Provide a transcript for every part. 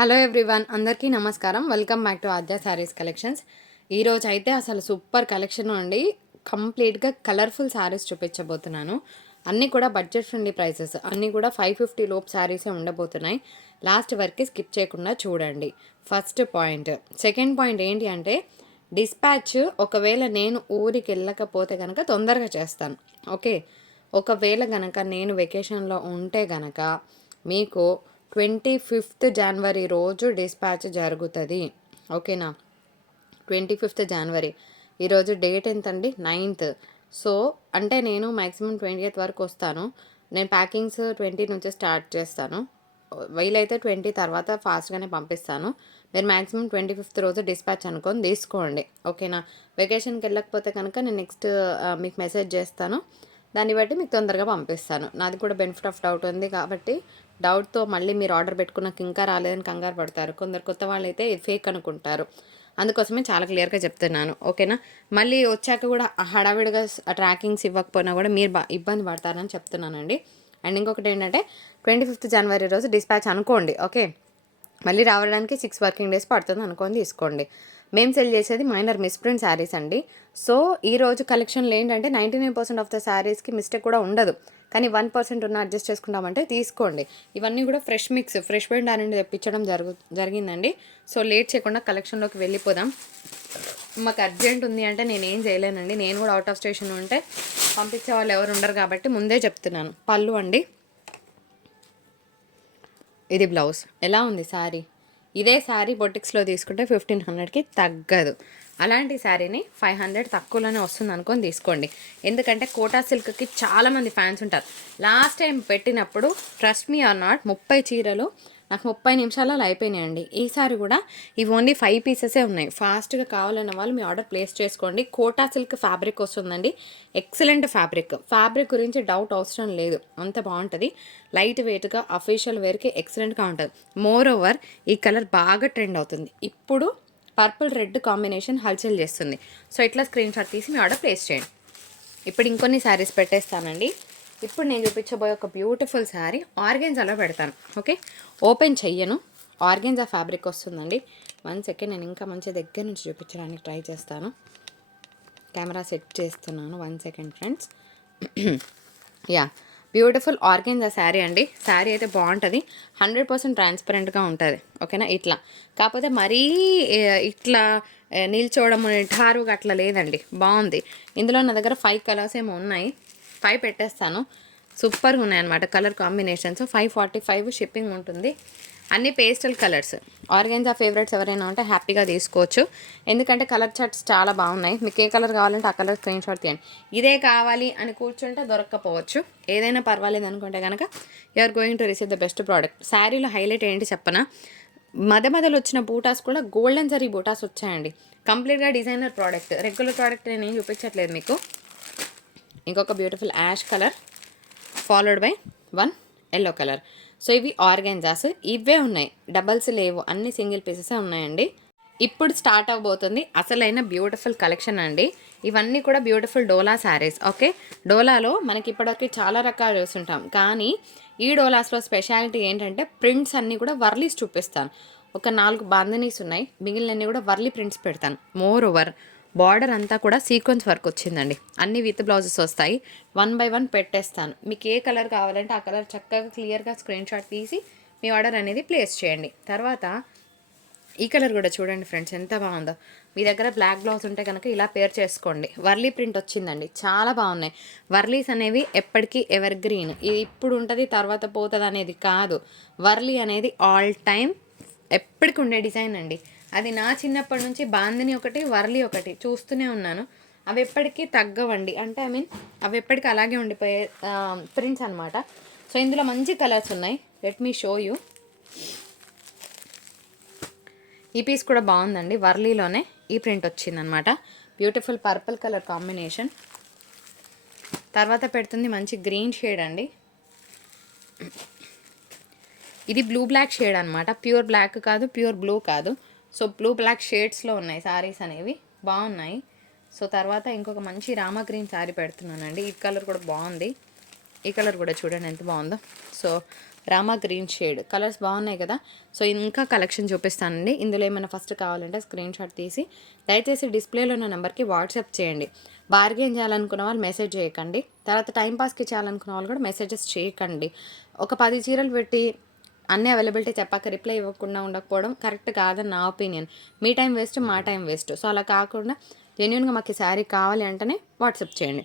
Hello everyone, అందరికీ నమస్కారం. Welcome back to Aadya saris collections. ఈరోజు అయితే అసలు సూపర్ కలెక్షన్ అండి. కంప్లీట్గా కలర్ఫుల్ శారీస్ చూపించబోతున్నాను. అన్నీ కూడా బడ్జెట్ ఫ్రెండ్లీ ప్రైసెస్, అన్నీ కూడా 550 లోపు శారీసే ఉండబోతున్నాయి. లాస్ట్ వరకు స్కిప్ చేయకుండా చూడండి. First point. సెకండ్ పాయింట్ ఏంటి అంటే, డిస్పాచ్ ఒకవేళ నేను ఊరికి వెళ్ళకపోతే కనుక తొందరగా చేస్తాను. ఓకే, ఒకవేళ కనుక నేను వెకేషన్లో ఉంటే కనుక మీకు 25th జనవరి రోజు డిస్పాచ్ జరుగుతుంది. ఓకేనా, 25th జనవరి. ఈరోజు డేట్ ఎంతండి? 9th. సో అంటే నేను మ్యాక్సిమం 20th వరకు వస్తాను. నేను ప్యాకింగ్స్ 20 నుంచి స్టార్ట్ చేస్తాను. వీలైతే 20 తర్వాత ఫాస్ట్గానే పంపిస్తాను. మీరు మ్యాక్సిమం 25th రోజు డిస్పాచ్ అనుకొని తీసుకోండి. ఓకేనా, వెకేషన్కి వెళ్ళకపోతే కనుక నేను నెక్స్ట్ మీకు మెసేజ్ చేస్తాను. దాన్ని బట్టి మీకు తొందరగా పంపిస్తాను. నాది కూడా బెనిఫిట్ ఆఫ్ డౌట్ ఉంది కాబట్టి, డౌట్తో మళ్ళీ మీరు ఆర్డర్ పెట్టుకున్నాక ఇంకా రాలేదని కంగారు పడతారు. కొందరు కొత్త వాళ్ళు అయితే ఇది ఫేక్ అనుకుంటారు. అందుకోసమే చాలా క్లియర్గా చెప్తున్నాను. ఓకేనా, మళ్ళీ వచ్చాక కూడా హడావిడిగా ట్రాకింగ్స్ ఇవ్వకపోయినా కూడా మీరు ఇబ్బంది పడతారని చెప్తున్నానండి. అండ్ ఇంకొకటి ఏంటంటే, 25th జనవరి రోజు డిస్పాచ్ అనుకోండి. ఓకే, మళ్ళీ రావడానికి 6 వర్కింగ్ డేస్ పడుతుంది అనుకొని తీసుకోండి. మేము సెల్ చేసేది మైనర్ మిస్ప్రింట్ శారీస్ అండి. సో ఈరోజు కలెక్షన్లు ఏంటంటే 99% ఆఫ్ ద శారీస్కి మిస్టేక్ కూడా ఉండదు, కానీ 1% ఉన్న అడ్జస్ట్ చేసుకుంటామంటే తీసుకోండి. ఇవన్నీ కూడా ఫ్రెష్ మిక్స్, ఫ్రెష్ బెండ్ అనేది తెప్పించడం జరిగిందండి. సో లేట్ చేయకుండా కలెక్షన్లోకి వెళ్ళిపోదాం. మాకు అర్జెంట్ ఉంది అంటే నేను ఏం చేయలేనండి. నేను కూడా అవుట్ ఆఫ్ స్టేషన్ ఉంటే పంపించే వాళ్ళు ఎవరు ఉండరు కాబట్టి ముందే చెప్తున్నాను. పళ్ళు అండి, ఇది బ్లౌజ్. ఎలా ఉంది శారీ? ఇదే శారీ బొటిక్స్లో తీసుకుంటే 1500కి తగ్గదు. అలాంటి శారీని 500 తక్కువలోనే వస్తుంది అనుకొని తీసుకోండి. ఎందుకంటే కోటా సిల్క్కి చాలామంది ఫ్యాన్స్ ఉంటారు. లాస్ట్ టైం పెట్టినప్పుడు ట్రస్ట్ మీ ఆర్ నాట్ 30 చీరలు నాకు 30 నిమిషాలలో అయిపోయినాయండి. ఈసారి కూడా ఇవి ఓన్లీ 5 పీసెసే ఉన్నాయి. ఫాస్ట్గా కావాలన్న వాళ్ళు మీ ఆర్డర్ ప్లేస్ చేసుకోండి. కోటా సిల్క్ ఫ్యాబ్రిక్ వస్తుందండి. ఎక్సలెంట్ ఫ్యాబ్రిక్ గురించి డౌట్ అవసరం లేదు, అంత బాగుంటుంది. లైట్ వెయిట్గా అఫీషియల్ వేర్కి ఎక్సలెంట్గా ఉంటుంది. మోర్ ఓవర్ ఈ కలర్ బాగా ట్రెండ్ అవుతుంది. ఇప్పుడు పర్పుల్ రెడ్ కాంబినేషన్ హల్చల్ చేస్తుంది. సో ఇట్లా స్క్రీన్ షాట్ తీసి మీ ఆర్డర్ ప్లేస్ చేయండి. ఇప్పుడు ఇంకొన్ని శారీస్ పెట్టేస్తానండి. ఇప్పుడు నేను చూపించబోయే ఒక బ్యూటిఫుల్ శారీ ఆర్గెన్జాలో పెడతాను. ఓకే, ఓపెన్ చెయ్యను. ఆర్గెన్జా ఫ్యాబ్రిక్ వస్తుందండి. 1 సెకండ్, నేను ఇంకా మంచి దగ్గర నుంచి చూపించడానికి ట్రై చేస్తాను. కెమెరా సెట్ చేస్తున్నాను. 1 second friends. Yeah, beautiful organza sari అండి. శారీ అయితే బాగుంటుంది. 100% ట్రాన్స్పరెంట్గా ఉంటుంది. ఓకేనా, ఇట్లా కాకపోతే మరీ ఇట్లా నిల్చోవడం ఠారుగా అట్లా లేదండి, బాగుంది. ఇందులో నా దగ్గర 5 కలర్స్ ఏమో ఉన్నాయి. 5 పెట్టేస్తాను. సూపర్గా ఉన్నాయన్నమాట కలర్ కాంబినేషన్స్. 545 షిప్పింగ్ ఉంటుంది. అన్ని పేస్టల్ కలర్స్. ఆర్గెన్జా ఫేవరెట్స్ ఎవరైనా ఉంటే హ్యాపీగా తీసుకోవచ్చు. ఎందుకంటే కలర్ చార్ట్స్ చాలా బాగున్నాయి. మీకు ఏ కలర్ కావాలంటే ఆ కలర్ స్క్రీన్ షాట్ తీయండి. ఇదే కావాలి అని కూర్చుంటే దొరక్కపోవచ్చు. ఏదైనా పర్వాలేదు అనుకుంటే కనుక you are going to receive the best product. శారీలో హైలైట్ ఏంటి చెప్పనా, మధ్యలో వచ్చిన బూటాస్ కూడా గోల్డెన్ జరీ బూటాస్ వచ్చాయండి. కంప్లీట్గా డిజైనర్ ప్రోడక్ట్. రెగ్యులర్ ప్రోడక్ట్ నేను ఏం చూపించట్లేదు మీకు. ఇంకొక beautiful ash colour followed by 1 yellow colour. So ఇవి ఆర్గెన్జాస్. ఇవే ఉన్నాయి, డబల్స్ లేవు, అన్ని సింగిల్ పీసెసే ఉన్నాయండి. ఇప్పుడు స్టార్ట్ అవబోతుంది అసలైన బ్యూటిఫుల్ కలెక్షన్ అండి. ఇవన్నీ కూడా బ్యూటిఫుల్ డోలా శారీస్. ఓకే, డోలాలో మనకి ఇప్పటివరకు చాలా రకాలు చూస్తుంటాం, కానీ ఈ డోలాస్లో స్పెషాలిటీ ఏంటంటే ప్రింట్స్ అన్నీ కూడా వర్లీస్ చూపిస్తాను. ఒక 4 బాందనీస్ ఉన్నాయి, మిగిలినన్నీ కూడా వర్లీ ప్రింట్స్ పెడతాను. మోర్ ఓవర్ బార్డర్ అంతా కూడా సీక్వెన్స్ వర్క్ వచ్చిందండి. అన్ని విత్ బ్లౌజెస్ వస్తాయి. 1 by 1 పెట్టేస్తాను. మీకు ఏ కలర్ కావాలంటే ఆ కలర్ చక్కగా క్లియర్గా స్క్రీన్ షాట్ తీసి మీ ఆర్డర్ అనేది ప్లేస్ చేయండి. తర్వాత ఈ కలర్ కూడా చూడండి ఫ్రెండ్స్, ఎంత బాగుందో. మీ దగ్గర బ్లాక్ బ్లౌజ్ ఉంటే కనుక ఇలా పేర్ చేసుకోండి. వర్లీ ప్రింట్ వచ్చిందండి, చాలా బాగున్నాయి. వర్లీస్ అనేవి ఎప్పటికీ ఎవర్ గ్రీన్. ఇది ఇప్పుడు ఉంటుంది తర్వాత పోతుంది అనేది కాదు. వర్లీ అనేది ఆల్ టైమ్ ఎప్పటికి ఉండే డిజైన్ అండి. అది నా చిన్నప్పటి నుంచి బాందిని ఒకటి, వర్లీ ఒకటి చూస్తూనే ఉన్నాను. అవి ఎప్పటికీ తగ్గవండి. అంటే అవి ఎప్పటికీ అలాగే ఉండిపోయే ప్రింట్స్ అనమాట. సో ఇందులో మంచి కలర్స్ ఉన్నాయి. Let me show you. ఈ పీస్ కూడా బాగుందండి. వర్లీలోనే ఈ ప్రింట్ వచ్చిందనమాట. Beautiful purple colour combination. తర్వాత పెడుతుంది మంచి గ్రీన్ షేడ్ అండి. ఇది బ్లూ బ్లాక్ షేడ్ అనమాట. ప్యూర్ బ్లాక్ కాదు, ప్యూర్ బ్లూ కాదు. సో బ్లూ బ్లాక్ షేడ్స్లో ఉన్నాయి శారీస్ అనేవి, బాగున్నాయి. సో తర్వాత ఇంకొక మంచి రామా గ్రీన్ శారీ పెడుతున్నానండి. ఈ కలర్ కూడా బాగుంది. ఈ కలర్ కూడా చూడండి ఎంత బాగుందో. So Rama green shade colours బాగున్నాయి కదా. సో ఇంకా కలెక్షన్ చూపిస్తానండి. ఇందులో ఏమైనా ఫస్ట్ కావాలంటే స్క్రీన్ షాట్ తీసి దయచేసి డిస్ప్లేలో ఉన్న నెంబర్కి వాట్సాప్ చేయండి. బార్గెన్ చేయాలనుకున్న వాళ్ళు మెసేజ్ చేయకండి. తర్వాత టైంపాస్కి చేయాలనుకున్న వాళ్ళు కూడా మెసేజెస్ చేయకండి. ఒక 10 చీరలు పెట్టి అన్నీ అవైలబిలిటీ చెప్పాక రిప్లై ఇవ్వకుండా ఉండకపోవడం కరెక్ట్ కాదని నా ఒపీనియన్. మీ టైం వేస్ట్, మా టైం వేస్ట్. సో అలా కాకుండా జెన్యున్గా మాకు ఈ శారీ కావాలి అంటేనే వాట్సాప్ చేయండి.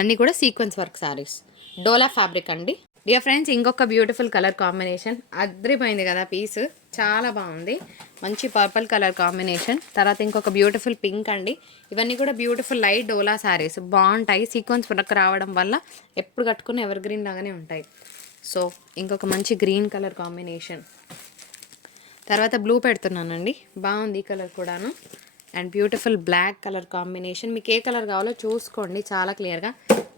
అన్నీ కూడా సీక్వెన్స్ వర్క్ శారీస్, డోలా ఫ్యాబ్రిక్ అండి. డియర్ ఫ్రెండ్స్, ఇంకొక బ్యూటిఫుల్ కలర్ కాంబినేషన్ అద్రిపోయింది కదా పీస్, చాలా బాగుంది. మంచి పర్పుల్ కలర్ కాంబినేషన్. తర్వాత ఇంకొక బ్యూటిఫుల్ పింక్ అండి. ఇవన్నీ కూడా బ్యూటిఫుల్ లైట్ డోలా శారీస్ బాగుంటాయి. సీక్వెన్స్ వర్క్ రావడం వల్ల ఎప్పుడు కట్టుకున్న ఎవర్ గ్రీన్ లాగానే ఉంటాయి. సో ఇంకొక మంచి గ్రీన్ కలర్ కాంబినేషన్. తర్వాత బ్లూ పెడుతున్నానండి, బాగుంది ఈ కలర్ కూడాను. And beautiful black colour combination. మీకు ఏ కలర్ కావాలో చూసుకోండి చాలా క్లియర్గా.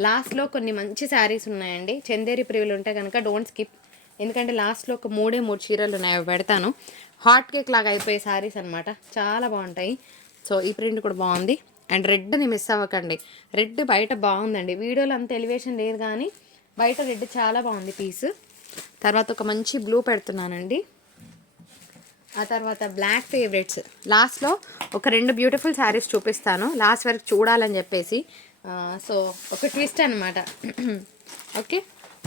లాస్ట్లో కొన్ని మంచి శారీస్ ఉన్నాయండి. చందేరి ప్రియులు ఉంటే కనుక డోంట్ స్కిప్, ఎందుకంటే లాస్ట్లో ఒక 3 చీరలు ఉన్నాయి, అవి పెడతాను. హాట్ కేక్ లాగా అయిపోయే శారీస్ అనమాట, చాలా బాగుంటాయి. సో ఈ ప్రింట్ కూడా బాగుంది. అండ్ రెడ్ని మిస్ అవ్వకండి. రెడ్ బయట బాగుందండి, వీడియోలో అంత ఎలివేషన్ లేదు కానీ బయట రెడ్ చాలా బాగుంది పీస్. తర్వాత ఒక మంచి బ్లూ పెడుతున్నానండి. ఆ తర్వాత బ్లాక్ ఫేవరెట్స్ లాస్ట్లో ఒక 2 బ్యూటిఫుల్ శారీస్ చూపిస్తాను, లాస్ట్ వరకు చూడాలని చెప్పేసి. సో ఒక ట్విస్ట్ అనమాట. ఓకే,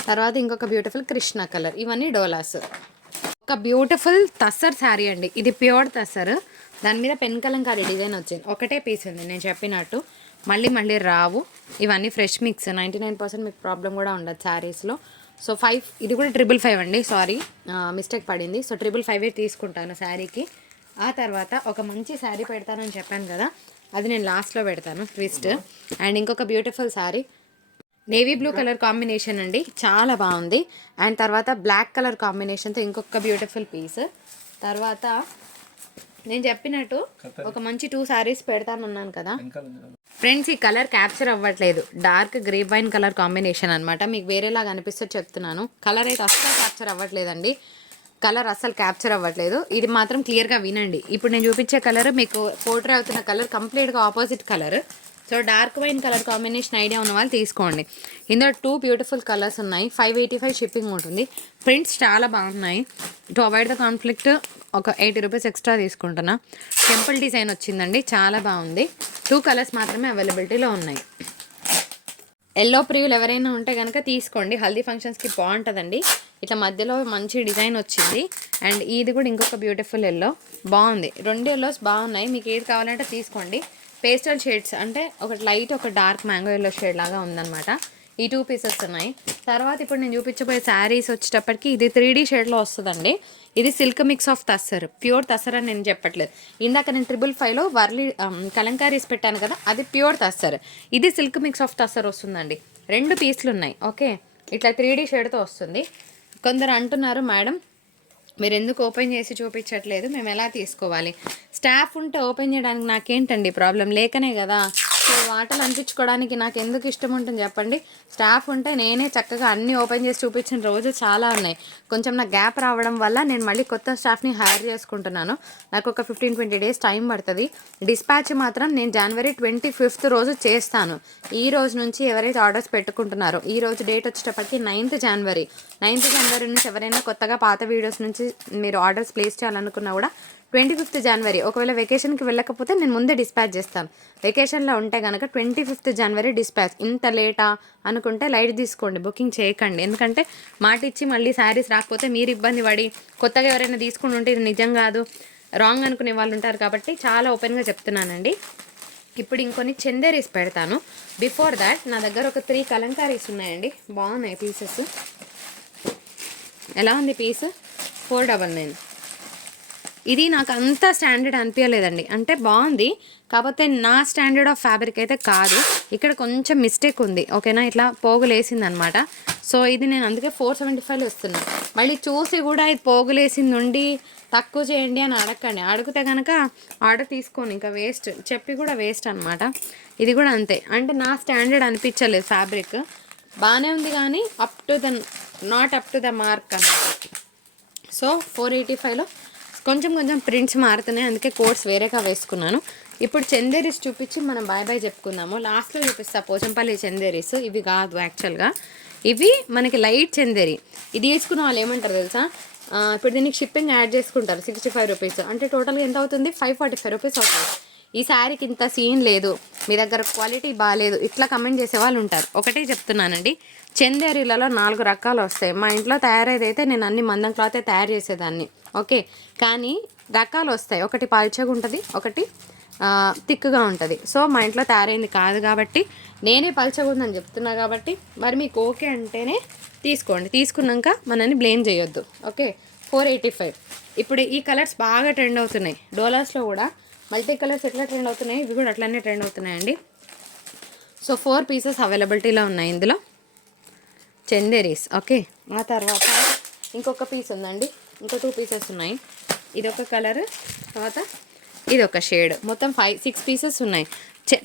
తర్వాత ఇంకొక బ్యూటిఫుల్ కృష్ణ కలర్. ఇవన్నీ డోలాస్. ఒక బ్యూటిఫుల్ తస్సర్ శారీ అండి, ఇది ప్యూర్ తస్సర్. దాని మీద పెన్ కలంకారీ డిజైన్ వచ్చింది. ఒకటే పీస్ ఉంది నేను చెప్పినట్టు, మళ్ళీ రావు. ఇవన్నీ ఫ్రెష్ మిక్స్, 99% మీకు ప్రాబ్లం కూడా ఉండదు శారీస్లో. సో 5, ఇది కూడా 555 అండి, సారీ మిస్టేక్ పడింది. సో 555 తీసుకుంటాను శారీకి. ఆ తర్వాత ఒక మంచి శారీ పెడతానని చెప్పాను కదా, అది నేను లాస్ట్లో పెడతాను, ట్విస్ట్. అండ్ ఇంకొక beautiful sari navy blue colour combination అండి, చాలా బాగుంది. అండ్ తర్వాత బ్లాక్ కలర్ కాంబినేషన్తో ఇంకొక బ్యూటిఫుల్ పీస్. తర్వాత నేను చెప్పినట్టు ఒక మంచి 2 శారీస్ పెడతానన్నాను కదా ఫ్రెండ్స్, ఈ కలర్ క్యాప్చర్ అవ్వట్లేదు. Dark grape wine colour combination అనమాట. మీకు వేరేలాగా అనిపిస్తే చెప్తున్నాను, కలర్ అయితే అస్సలు క్యాప్చర్ అవ్వట్లేదండి. కలర్ అస్సలు క్యాప్చర్ అవ్వట్లేదు. ఇది మాత్రం క్లియర్గా వినండి. ఇప్పుడు నేను చూపించే కలర్ మీకు పోర్ట్రే అవుతున్న కలర్ కంప్లీట్గా opposite colour. So dark wine colour combination idea ఉన్న వాళ్ళు తీసుకోండి. ఇందులో 2 బ్యూటిఫుల్ కలర్స్ ఉన్నాయి. 585 షిప్పింగ్ ఉంటుంది. ప్రింట్స్ చాలా బాగున్నాయి. టు అవాయిడ్ ద కాన్ఫ్లిక్ట్ ఒక 80 రూపీస్ ఎక్స్ట్రా తీసుకుంటున్నా. టెంపుల్ డిజైన్ వచ్చిందండి, చాలా బాగుంది. 2 కలర్స్ మాత్రమే అవైలబిలిటీలో ఉన్నాయి. ఎల్లో ప్రియులు ఎవరైనా ఉంటే కనుక తీసుకోండి, హల్దీ ఫంక్షన్స్కి బాగుంటుందండి. ఇట్లా మధ్యలో మంచి డిజైన్ వచ్చింది. అండ్ ఇది కూడా ఇంకొక బ్యూటిఫుల్ ఎల్లో, బాగుంది. 2 ఎల్లోస్ బాగున్నాయి, మీకు ఏది కావాలంటే తీసుకోండి. పేస్టల్ షేడ్స్ అంటే ఒకటి లైట్, ఒక డార్క్ మ్యాంగో ఎల్లో షేడ్ లాగా ఉందన్నమాట. ఈ 2 పీసెస్ ఉన్నాయి. తర్వాత ఇప్పుడు నేను చూపించబోయే శారీస్ వచ్చేటప్పటికి ఇది 3D షేడ్లో వస్తుందండి. ఇది silk mix of tussar, pure tussar అని నేను చెప్పట్లేదు. ఇందాక నేను 555లో వర్లీ కలంకారీస్ పెట్టాను కదా, అది ప్యూర్ తస్సర్. ఇది సిల్క్ మిక్స్ ఆఫ్ తస్సర్ వస్తుందండి. 2 పీస్లు ఉన్నాయి. ఓకే, ఇట్లా 3D షేడ్తో వస్తుంది. కొందరు అంటున్నారు, మేడం మీరు ఎందుకు ఓపెన్ చేసి చూపించట్లేదు, మేము ఎలా తీసుకోవాలి? స్టాఫ్ ఉంటే ఓపెన్ చేయడానికి నాకేంటండి ప్రాబ్లం, లేకనే కదా. సో వాటలు అంటించుకోవడానికి నాకు ఎందుకు ఇష్టం ఉంటుంది చెప్పండి. స్టాఫ్ ఉంటే నేనే చక్కగా అన్నీ ఓపెన్ చేసి చూపించిన రోజు చాలా ఉన్నాయి. కొంచెం నాకు గ్యాప్ రావడం వల్ల నేను మళ్ళీ కొత్త స్టాఫ్ని హైర్ చేసుకుంటున్నాను. నాకు ఒక 15-20 డేస్ టైం పడుతుంది. డిస్పాచ్ మాత్రం నేను జనవరి 25th రోజు చేస్తాను. ఈ రోజు నుంచి ఎవరైతే ఆర్డర్స్ పెట్టుకుంటున్నారో, ఈ రోజు డేట్ వచ్చేటప్పటికి 9th జనవరి నుంచి ఎవరైనా కొత్తగా పాత వీడియోస్ నుంచి మీరు ఆర్డర్స్ ప్లేస్ చేయాలనుకున్నా కూడా 25th జనవరి, ఒకవేళ వెకేషన్కి వెళ్ళకపోతే నేను ముందే డిస్పాచ్ చేస్తాను. వెకేషన్లో ఉంటే కనుక 25th జనవరి డిస్పాచ్. ఇంత లేటా అనుకుంటే లైట్ తీసుకోండి, బుకింగ్ చేయకండి. ఎందుకంటే మాట ఇచ్చి మళ్ళీ శారీస్ రాకపోతే మీరు ఇబ్బంది పడి కొత్తగా ఎవరైనా తీసుకుని ఉంటే ఇది నిజం కాదు రాంగ్ అనుకునే వాళ్ళు ఉంటారు. కాబట్టి చాలా ఓపెన్గా చెప్తున్నానండి. ఇప్పుడు ఇంకొన్ని చందేరీస్ పెడతాను. బిఫోర్ దాట్ నా దగ్గర ఒక 3 కలంకారీస్ ఉన్నాయండి, బాగున్నాయి పీసెస్. ఎలా ఉంది పీస్? 499. ఇది నాకు అంత స్టాండర్డ్ అనిపించలేదండి, అంటే బాగుంది కాకపోతే నా స్టాండర్డ్ ఆఫ్ ఫ్యాబ్రిక్ అయితే కాదు. ఇక్కడ కొంచెం మిస్టేక్ ఉంది, ఓకేనా, ఇట్లా పోగులేసింది అనమాట. సో ఇది నేను అందుకే 475 ఇస్తున్నాను. మళ్ళీ చూసి కూడా ఇది పోగులేసింది ఉండి తక్కువ చేయండి అని అడగండి. అడిగితే కనుక ఆర్డర్ తీసుకోండి, ఇంకా వేస్ట్, చెప్పి కూడా వేస్ట్ అనమాట. ఇది కూడా అంతే, అంటే నా స్టాండర్డ్ అనిపించలేదు. ఫ్యాబ్రిక్ బాగానే ఉంది కానీ not up to the mark అన్నమాట. సో 485లో కొంచెం ప్రింట్స్ మారుతున్నాయి, అందుకే కోడ్స్ వేరేగా వేసుకున్నాను. ఇప్పుడు చందేరీస్ చూపించి మనం బాయ్ చెప్పుకుందాము. లాస్ట్లో చూపిస్తా పోచంపల్లి చందేరీస్, ఇవి కాదు యాక్చువల్గా. ఇవి మనకి లైట్ చందేరి. ఇది తీసుకున్న వాళ్ళు ఏమంటారు తెలుసా, ఇప్పుడు దీనికి షిప్పింగ్ యాడ్ చేసుకుంటారు 65 రూపీస్, అంటే టోటల్గా ఎంత అవుతుంది 545 రూపీస్ అవుతుంది. ఈ శారీకి ఇంత సీన్ లేదు, మీ దగ్గర క్వాలిటీ బాగాలేదు, ఇట్లా కమెంట్ చేసే వాళ్ళు ఉంటారు. ఒకటే చెప్తున్నానండి, చందేరీలలో 4 రకాలు వస్తాయి. మా ఇంట్లో తయారైతే నేను అన్ని మందం క్లాతే తయారు చేసేదాన్ని, ఓకే. కానీ రకాలు వస్తాయి, ఒకటి పల్చగా ఉంటుంది, ఒకటి థిక్గా ఉంటుంది. సో మా ఇంట్లో తయారైంది కాదు కాబట్టి నేనే పల్చగా ఉందని చెప్తున్నా కాబట్టి మరి మీకు ఓకే అంటేనే తీసుకోండి. తీసుకున్నాక మనల్ని బ్లేమ్ చేయొద్దు, ఓకే. 485. ఇప్పుడు ఈ కలర్స్ బాగా ట్రెండ్ అవుతున్నాయి. డోలాస్లో కూడా మల్టీ కలర్స్ ఎట్లా ట్రెండ్ అవుతున్నాయి, ఇవి కూడా అట్లనే ట్రెండ్ అవుతున్నాయండి. సో 4 పీసెస్ అవైలబిలిటీలో ఉన్నాయి ఇందులో చందేరీస్, ఓకే. ఆ తర్వాత ఇంకొక పీస్ ఉందండి, ఇంకో 2 పీసెస్ ఉన్నాయి. ఇదొక కలర్, తర్వాత ఇదొక షేడ్, మొత్తం 6 పీసెస్ ఉన్నాయి.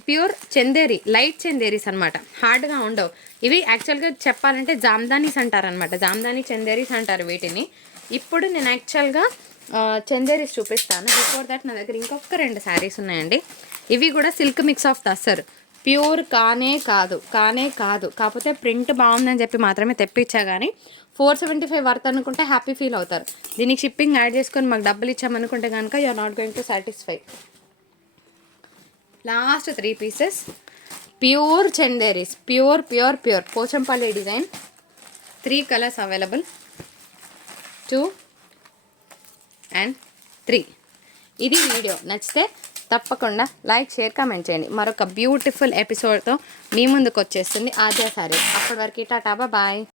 ప్యూర్ చందేరి, లైట్ చందేరీస్ అనమాట, హార్డ్గా ఉండవు. ఇవి యాక్చువల్గా చెప్పాలంటే జామ్దానీస్ అంటారనమాట, జామ్దానీ చందేరీస్ అంటారు వీటిని. ఇప్పుడు నేను యాక్చువల్గా చందేరీస్ చూపిస్తాను. బిఫోర్ దట్ నా దగ్గర ఇంకొక 2 శారీస్ ఉన్నాయండి. ఇవి కూడా silk mix of tussar, pure కానే కాదు, కాకపోతే ప్రింట్ బాగుందని చెప్పి మాత్రమే తెప్పించా. కానీ 475 వర్త్ అనుకుంటే హ్యాపీ ఫీల్ అవుతారు. దీనికి షిప్పింగ్ యాడ్ చేసుకొని మాకు డబ్బులు ఇచ్చామనుకుంటే కనుక you are not going to satisfy. Last 3 pieces pure Chanderis, pure Pochampally design. 3 colours available, 2 and 3. ఇది వీడియో నచ్చితే తప్పకుండా లైక్, షేర్, కామెంట్ చేయండి. మరొక బ్యూటిఫుల్ ఎపిసోడ్తో మీ ముందుకు వచ్చేస్తుంది ఆద్య శారీస్. అప్పటి వరకు టాటా, బాయ్.